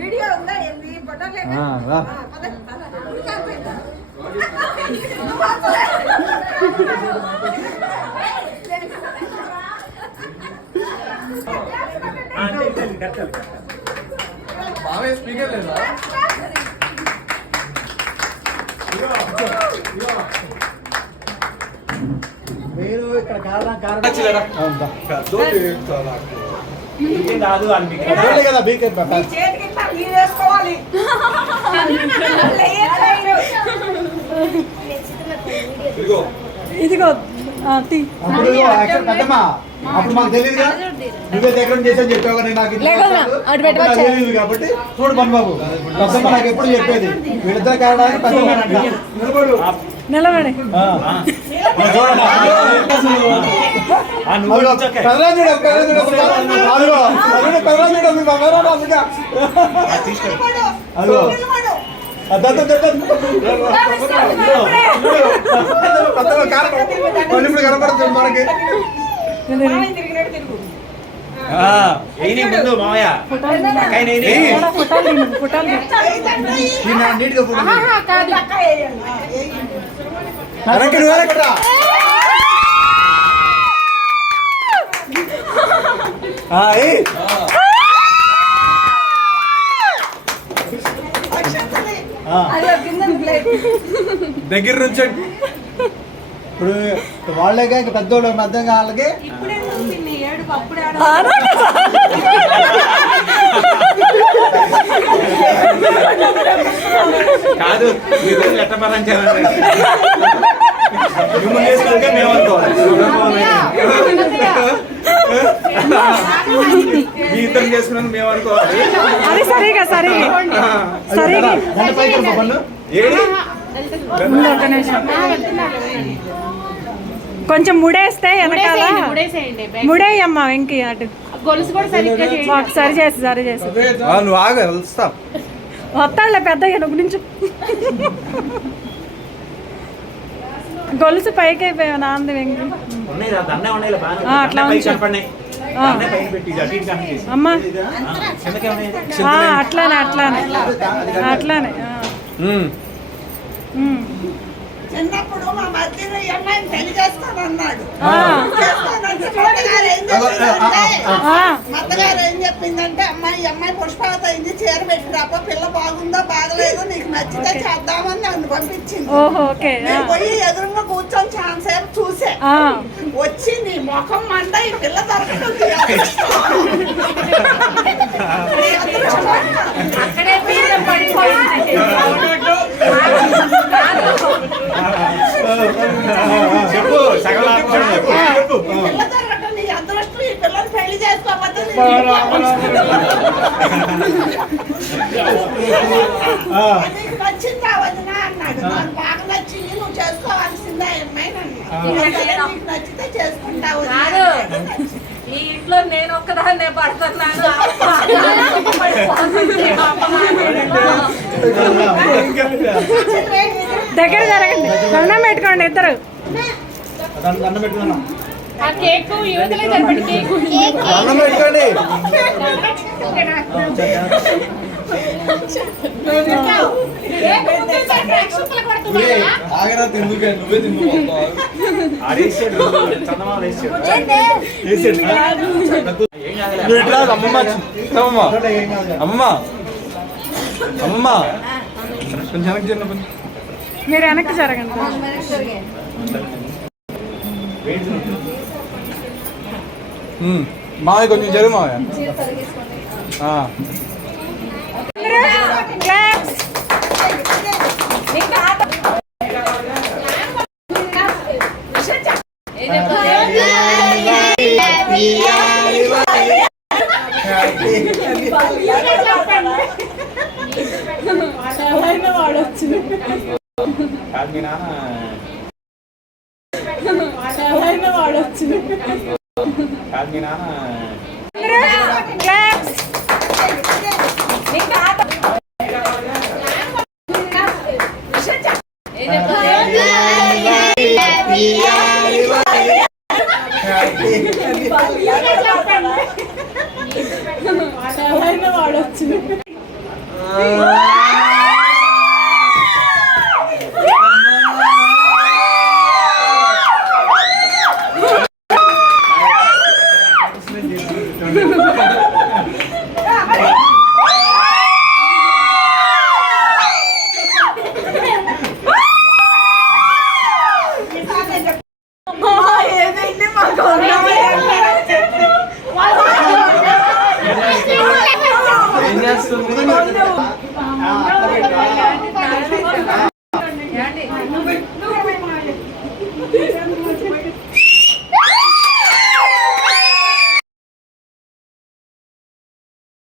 Video ఉందా ఏంది ఫోటోలు పోయిందా? బాగా స్పీకర్ లేదా? మీరు ఇక్కడ కారణం కారణం కాదు అని కదా బీకే వేసుకోవాలి. ఇదిగో. అప్పుడు మాకు తెలియదుగా నువ్వే దగ్గర చేసని చెప్పావు నాకు తెలియదు కాబట్టి చూడు పని బాబు పెద్దమ్మ నాకు ఎప్పుడు చెప్పేది? వీళ్ళిద్దరు కారణానికి పెద్దమ్మ నిలబడు. నిలబడి. ఆ. మరి ఇప్పుడు కనపడుతుంది మనకి తిరిగినట్టు ముందు మావయ్య నీట్గా దగ్గర నుంచి ఇప్పుడు వాళ్ళేగా ఇంకా పెద్దోళ్ళు మధ్య వాళ్ళకి కాదు. మీరు ఎట్టమరంచారు మిమ్మల్ని వేసుకోవాలిగా మేము అనుకోవాలి మీ ఇద్దరు చేసుకున్నాను మేము అనుకోవాలి. అది సరిగా సరిగా. సరిగా. గంట పైకి రా పన్ను. ఏడి? ఒక నిమిషం కొంచెం ముడేస్తే వెనకాల. ముడేయమ్మా వెంకి అటు. గొలుసు కూడా సరిగ్గా చేయండి. మాకు సరి చేసి సరి చేసి. నువ్వు ఆగా వెళ్తా. వస్తాడులే పెద్దగా నువ్వు నుంచి గొలుసు పైకి అయిపోయావు నాంది వెంకి. అట్లా. అమ్మా. అట్లానే అట్లానే. అట్లానే. చిన్నప్పుడు మా మధ్యలో ఈ అమ్మాయిని పెళ్ళి చేస్తానన్నాడు ఆ. చేస్తానంటే మా అత్తగారు ఏం చెప్పిందంటే ఆ. మా అత్తగారు ఏం చెప్పిందంటే అమ్మాయి అమ్మాయి పుష్పావతి అయింది చీర పెట్టిరాప పిల్ల బాగుందో బాగలేదు నీకు నచ్చితే చేద్దామని నన్ను పంపించింది. ఓహో ఓకే. ఆ. నేను పోయి ఎదురుగా కూర్చొని ఛాన్స్ సేపు చూసే. వచ్చి నీ ముఖం మండ ఈ పిల్ల దొరకదు అక్కడే పడిపోయింది. చెప్పు సగం నచ్చిందా వదినా అన్నాడు. నాకు బాగా నచ్చింది నువ్వు చేసుకోవాల్సిందే అమ్మాయి నచ్చితే. ఈ ఇంట్లో నేను ఒక్కదాన్నే పడుతున్నాను. దగ్గర జరగండి. దండం పెట్టుకోండి ఇద్దరు. అమ్మమ్మ. అమ్మమ్మ. అమ్మమ్మ. కొంచెం మీరు వెనక్కి జరగండి మావి కొంచెం జరుగు మావయ్య ఆ. కాదు మీ నాన్న కాదు మీ నాన్న వాడొచ్చు ఏం చేస్తుంది